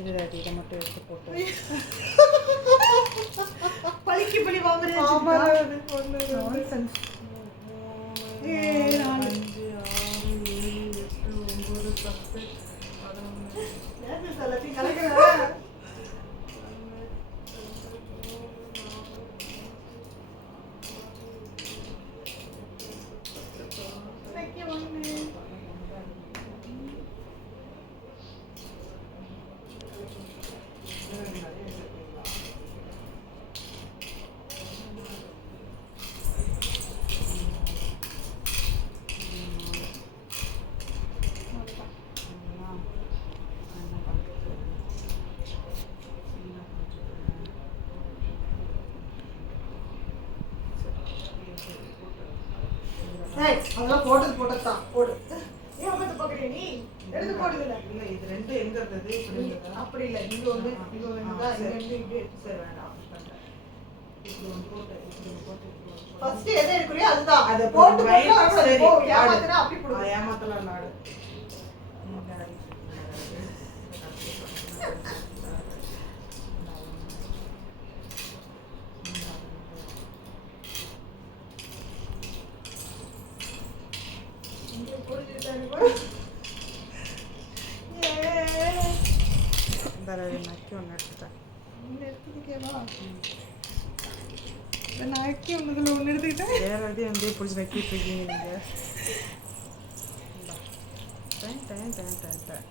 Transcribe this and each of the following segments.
இதுதாது இதை மட்டும் எடுத்து போட்டு பழிக்கு பழி வாங்குறேன் அதெல்லாம் போட்டது போட்டதுதான். போடு. ஏன் உட்கார்ந்து பார்க்கறியா நீ? எடுத்து போடுதுல்ல. இல்லை இது ரெண்டு எங்க இருந்தது அப்படி இல்ல இங்க ஒண்ணு இங்க இருந்தா, இங்க ரெண்டு இப்படி எடுத்து. சரி வேண்டாம். First எது எடுக்கிறியோ அதுதான். அதை போட்டு. ஏமாத்துனா அப்படி ஏமாத்தலாம் நாடு இந்த அடி. இங்க புரிஞ்சுக்கிட்டாரு பாரு. ஒன்று எடுத்துட்டேன் ஒன்று எடுத்துக்கிட்டேவா? நான் அக்கி ஒண்ணுதுல ஒன்று எடுத்துக்கிட்டேன். வேற எதையும் வந்து பிடிச்சி நக்கிட்டு இருக்கீங்க நீங்க இந்தா. டேன், டேன், டேன், டேன், டேன்.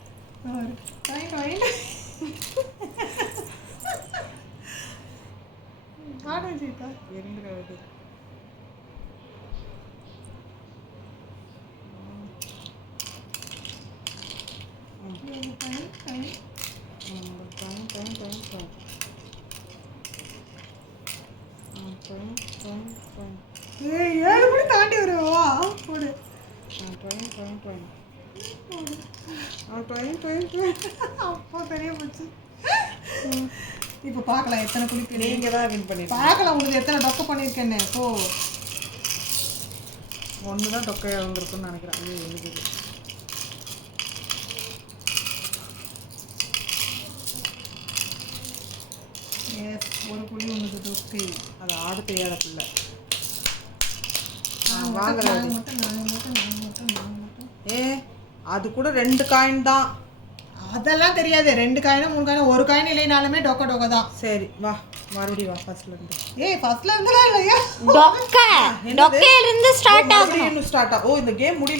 பாரு. சீதா. கழுது இது பண்ணி, பண்ணி. டேன், டேன், டேன், டேன். ஆ, டேன், டேன், டேன். ஏய், ஏழு மணி தாண்டி வருவா போடு ஆ, டேன், டேன், டேன். ஆ, டேன், டேன், டேன். அப்போ தெரிய போச்சு இப்போ பார்க்கலாம் எத்தனை குளிக்க நீங்க தான் வின் பண்ணிருக்கீங்க பார்க்கலாம் உங்களுக்கு எத்தனை டொக்க பண்ணியிருக்கேன்னு போ ஒன்று தான் தொக்கையாக வந்திருக்குன்னு நினைக்கிறேன் ஒரு குழி ஒன்று தொக்கு அது ஆடு தெரியாத பிள்ளை. நான் வாங்கல மட்டும் நான் மட்டும் நான் மட்டும் ஏ அது கூட ரெண்டு காயின் தான். அதெல்லாம் தெரியாது. ரெண்டு காயினும் மூணு காயினும் ஒரு காயின் இல்லைனாலுமே டொக்க டொக்க தான். சரி வா. மறுபடியும் வா ஃபர்ஸ்ட்ல இருந்து. ஏய் ஃபர்ஸ்ட்ல இருந்தெல்லாம் இல்லையா? டொக்க. டொக்கையிலிருந்து ஸ்டார்ட் ஆகும் ஸ்டார்ட் ஆகும் ஓ இந்த கேம் முடியல.